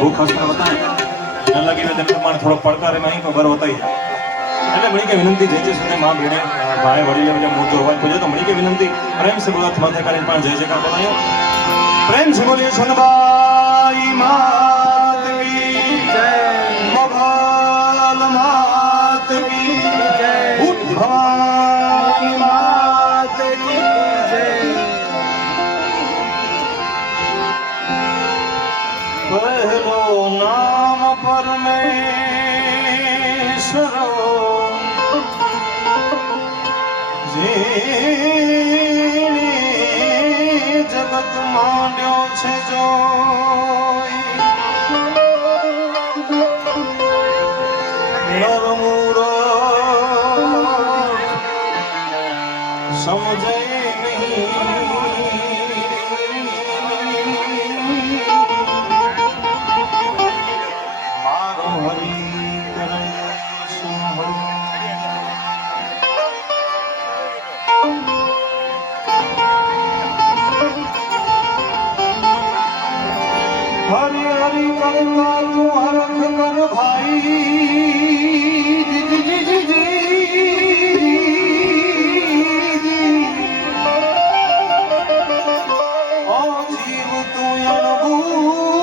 भूख हंसना होता है न लगी हुए दिन प्रमाण थोड़ा પડકાર में ही खबर होता ही એટલે મળી કે વિનંતી જે સુધી માં ભીડે ભાઈ વડીલે જે મોટો અવાજ પૂછે તો મળી કે વિનંતી પ્રેમ સે બોલા માથે કરીને પણ જય જયકાર બોલાયો પ્રેમ સે બોલીએ સોનબાઈ માત કી જય મોગલ માત કી જય ભવાની માત કી જય પહેલો નામ પરમેશ્વર जगत मान्यो छे जोई नरमुरो समझे नहीं मारो हरि करे सुहो हरि हरि करता तू हरख कर भाई जी जी जी जी जी ओ जीव तू अणबूझ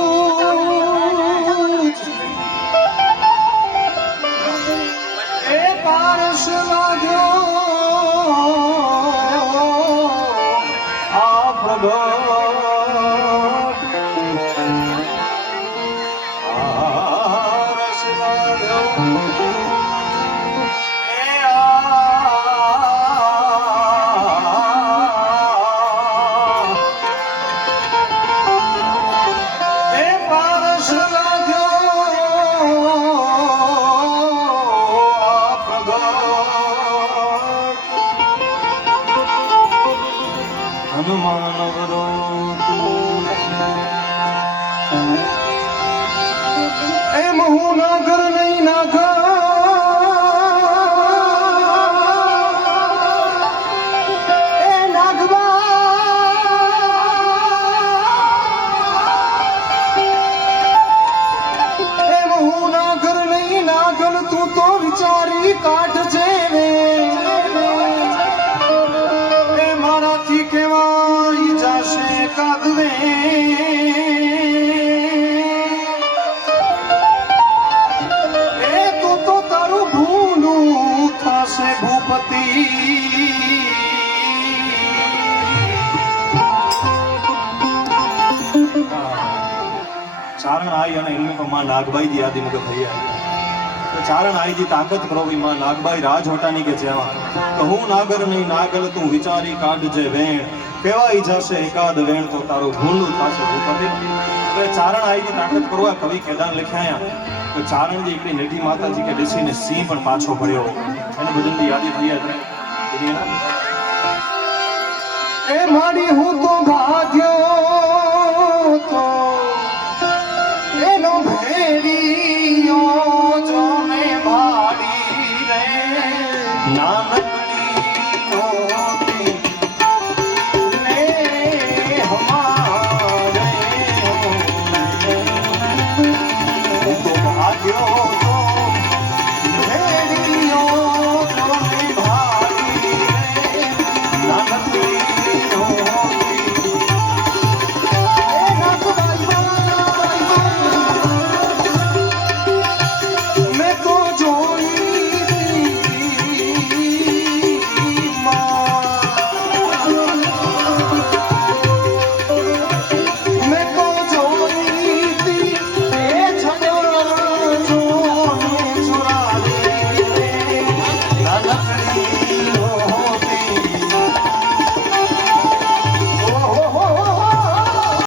ए पारस लाग्यो आ प्रभु चारण आई અને એમને પણ માં નાગબાઈ જી આદિ મુકે ભઈ આવી તો ચારણ आई जी ताकत करो भी मां नागबाई राज होटानी के जेवा तो हूँ नागर नहीं नागल तू विचारी काढ जे वेण केवाई जासे एकाद वेण तो तारो भूंडू थासे भूपति तो चारण आई जी ताकत करो कवि केदार लिखाया तो चारण जी एकड़ी नेठी माता जी के दिसी ने सिंह पण पाछो पड्यो एने भजन दी यादी थई है ए माडी हूँ तो भाग्यो तो एनो